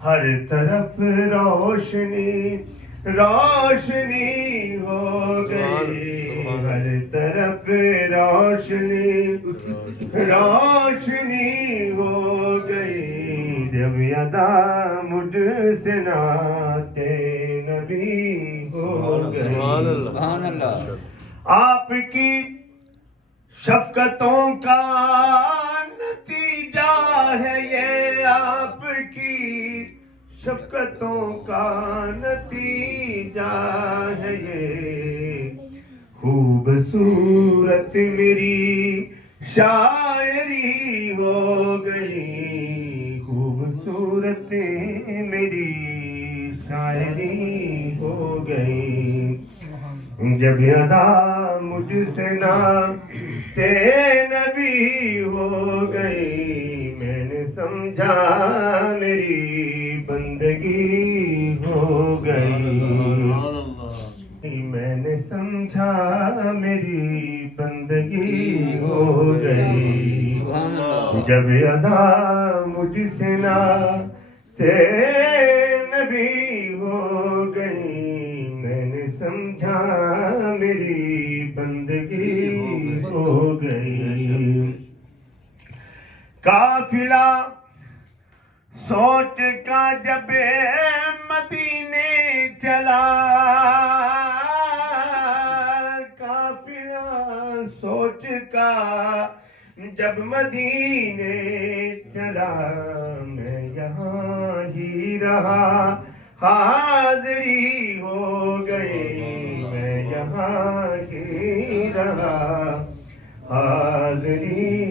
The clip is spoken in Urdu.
ہر طرف روشنی روشنی ہو گئی، ہر طرف روشنی روشنی ہو گئی، جب ادا مجھ سے ناتے نبی ہو گئی۔ سبحان اللہ۔ آپ کی شفقتوں کا نتیجہ ہے یہ، آپ کی شفقتوں کا نتیجہ ہے یہ، خوبصورت میری شاعری ہو گئی، خوبصورت میری شاعری ہو گئی، جب ادا مجھ سے ناتے نبی ہو گئی، میں نے سمجھا میری بندگی ہو گئی، میں نے سمجھا میری بندگی ہو گئی، جب ادا مجھ سے ناتے نبی ہو گئی، میں نے سمجھا میری بندگی ہو گئی۔ قافلہ سوچ کا جب مدینے چلا، قافلہ سوچ کا جب مدینے چلا، میں یہاں ہی رہا حاضری ہو گئی، میں یہاں ہی رہا حاضری